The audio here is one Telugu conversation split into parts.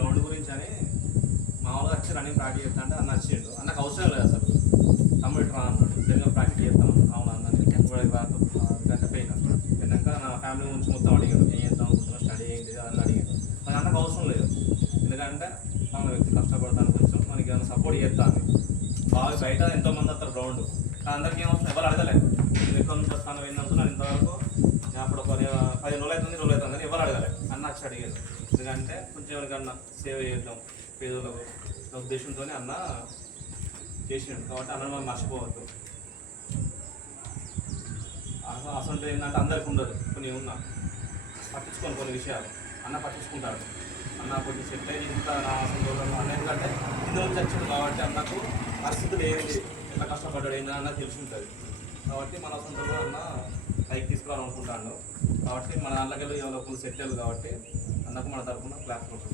గ్రౌండ్ గురించి అని మామూలుగా వచ్చి రన్నింగ్ ప్రాక్టీస్ చేస్తా అంటే అన్న వచ్చిండు అన్నకు అవసరం లేదు అసలు తమ్ముడు రా అన్నాడు తెలుగు ప్రాక్టీస్ చేస్తాం అవును అన్న గంట పోయినా విన్నాక నా ఫ్యామిలీ గురించి మొత్తం అడిగాడు ఏం చేద్దాం అనుకుంటున్నా స్టడీ ఏంటి అని అడిగాడు మనకు అన్నకు అవసరం లేదు ఎందుకంటే మన వ్యక్తి కష్టపడతాను కొంచెం మనకి ఏమైనా సపోర్ట్ చేస్తాను బాగా బయట ఎంతోమంది వస్తారు గ్రౌండ్ అందరికీ ఏమవుతుంది ఎవరు అడగలేదు నేను ఎక్కడ నుంచి వస్తాను ఏంటంటున్నాను ఇంతవరకు నేను అప్పుడు 10 రోజులు అవుతుంది కానీ ఎవరు అడగలేదు అన్న వచ్చి అడిగారు ఎందుకంటే కొంచెం ఎవరికన్నా సేవ్ చేద్దాం పేదలకు ఉద్దేశంతో అన్న చేసినాడు కాబట్టి అన్న మనం మర్చిపోవద్దు అసలు ఏంటంటే అందరికి ఉండదు కొన్ని ఉన్నా పట్టించుకోను కొన్ని విషయాలు అన్న పట్టించుకుంటాడు అన్న కొంచెం సెట్ అయ్యి ఇంత నా సంతోషం అన్న ఎందుకంటే ఇందులో చచ్చాడు కాబట్టి అన్నకు పరిస్థితులు ఏంటి ఎంత కష్టపడ్డాడు ఏంటని అన్న తెలిసి ఉంటుంది కాబట్టి మన సొంతంలో అన్న పైకి తీసుకురావాలనుకుంటాను కాబట్టి మన దాంట్లోకి ఎవరో కొన్ని సెట్ అయ్యారు కాబట్టి అన్నకు మన తరఫున క్లాస్ కోసం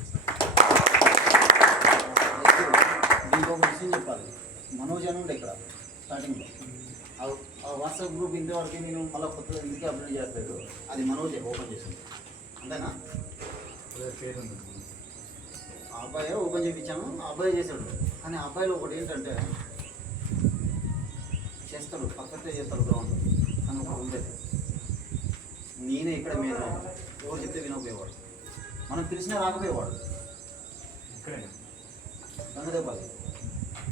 దీనికి ఒక విషయం చెప్పాలి మనోజ్ అని ఉండే ఇక్కడ స్టార్టింగ్లో ఆ వాట్సాప్ గ్రూప్ ఇంతవరకు నేను మళ్ళీ కొత్త ఇందుకే అప్డేట్ చేస్తాడు అది మనోజే ఓపెన్ చేసింది అంతేనా పేరు ఆ అబ్బాయి ఓపెన్ చేయించాను ఆ అబ్బాయి చేశాడు కానీ ఆ అబ్బాయిలో ఒకటి ఏంటంటే చేస్తాడు పక్కతే చేస్తాడు గ్రౌండ్ కానీ ఒకటి ఉండేది నేనే ఇక్కడ మీద ఎవరు చెప్తే వినకపోయేవాడు మనం పిలిచినా రాకపోయేవాడు సంగదేపాలి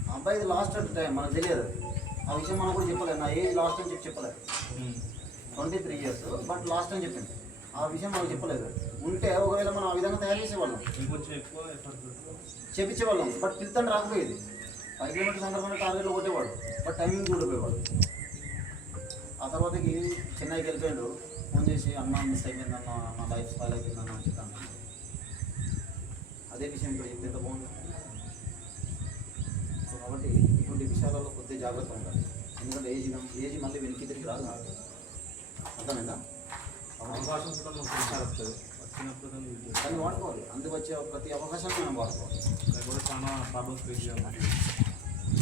ఆ అబ్బాయిది లాస్ట్ టైం మనకు తెలియదు ఆ విషయం మనం కూడా చెప్పలేదు నా ఏజ్ లాస్ట్ అని చెప్పలేదు 23 years బట్ లాస్ట్ అని చెప్పింది ఆ విషయం మనకు చెప్పలేదు ఉంటే ఒకవేళ మనం ఆ విధంగా తయారు చేసేవాళ్ళం చెప్పించేవాళ్ళం బట్ పిలుతాను రాకపోయేది 5 కిలోమీటర్ సందర్భంగా టార్గెట్లో కొట్టేవాడు బట్ టైమింగ్ చూడపోయేవాడు ఆ తర్వాతకి చెన్నైకి వెళ్ళిపోయాడు ఫోన్ చేసి అన్న మిస్ అయిపోయిందన్న నా లైఫ్ స్టైల్ అయిపోయిందన్న అని చెప్పాను అదే విషయం ఇక్కడ చెప్తే ఎంత బాగుంది సో కాబట్టి ఇటువంటి విషయాలలో కొద్దిగా జాగ్రత్త ఉండాలి ఎందుకంటే ఏజ్ మళ్ళీ వెనక్కి తిరిగి రాదు అర్థమైందా అవకాశం వస్తుంది వచ్చినప్పుడు కానీ వాడుకోవాలి అందుకు వచ్చే ప్రతి అవకాశాన్ని మనం వాడుకోవాలి కూడా చాలా ప్రాబ్లమ్స్ ఫేస్ చేయాలి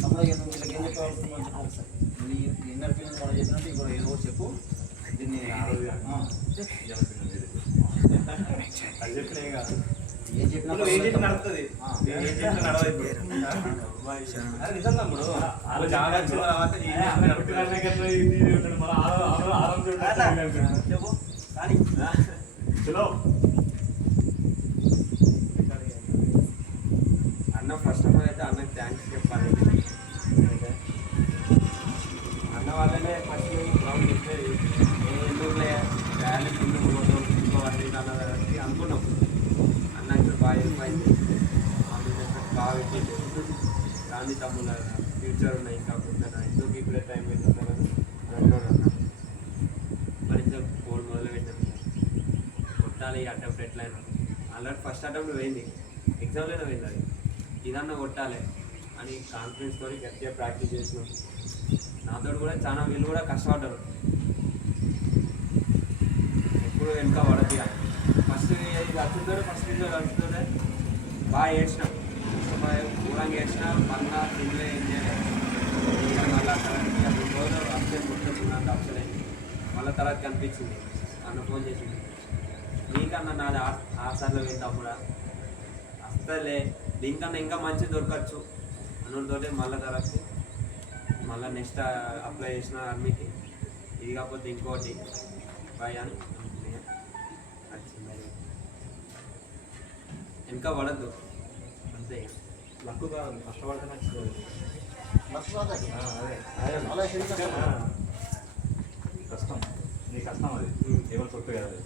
తమ్ముడు వీళ్ళకి ఏం చెప్పాల్సిందో సార్ నీ ఇన్నర్ ఫీలింగ్ మనం చెప్పినట్టు ఇప్పుడు ఏదో చెప్పు దీన్ని అది చెప్పినాయి కాదు ఏం చెప్పినా నడుస్తుంది నిజం తమ్ముడు చాలా వచ్చిన తర్వాత చెప్పు అన్న ఫస్ట్ ఆఫ్ ఆల్ అయితే అన్నకి థ్యాంక్స్ చెప్పాలి అన్న వాళ్ళనే ఫస్ట్ గ్రౌండ్ ఇస్తే ఎందుకులే వ్యాలీ కింద ఇంకోవాలి అన్నది అనుకున్నాం అన్న ఇప్పుడు బాగా అయిపోయింది బాగా పెట్టి గాంధీ తమ్ముళ్ళ ఫ్యూచర్ ఉన్నాయి ఇంకా ఎందుకు ఇప్పుడే టైం అవుతుంది కదా అంటున్నాడు అన్న మరి ఇంకా గోల్డ్ మొదలు పెట్టాను కొట్టాలి ఈ అటెంప్ట్ ఎట్లయినా ఆల్రెడీ ఫస్ట్ అటెంప్ట్ పోయింది ఎగ్జామ్లోనే పోయింది అది ఇదన్నా కొట్టాలి అని కాన్ఫిడెన్స్తో గట్టిగా ప్రాక్టీస్ చేసినాం నాతో కూడా చాలా వీళ్ళు కూడా కష్టపడ్డారు ఎప్పుడు వెనుక పడదు ఫస్ట్ వచ్చిందో ఫస్ట్ వచ్చిందో బాగా ఏడ్చినాం దూరంగా ఏడ్చినా మళ్ళా తిండిలో ఏం చేయలేదు మళ్ళీ తర్వాత 2 రోజులు అప్సెట్ గుర్తొచ్చింది అప్సెట్ అయింది మళ్ళీ తర్వాత కనిపించింది అన్న ఫోన్ చేసింది నీకన్నా నాది ఆసార్లో పోయింది తమ్ముడా అస్తలే దీనికన్నా ఇంకా మంచి దొరకచ్చు అన్నతోటే మళ్ళీ తర్వాత మళ్ళీ నెక్స్ట్ అప్లై చేసిన ఆర్మీకి ఇది కాకపోతే ఇంకోటి బాయ్ అని వచ్చింది ఇంకా పడద్దు అంతే లక్కు కాదు కష్టపడితే చాలా కష్టం నీ కష్టం అది ఎవరు చెప్పే కదా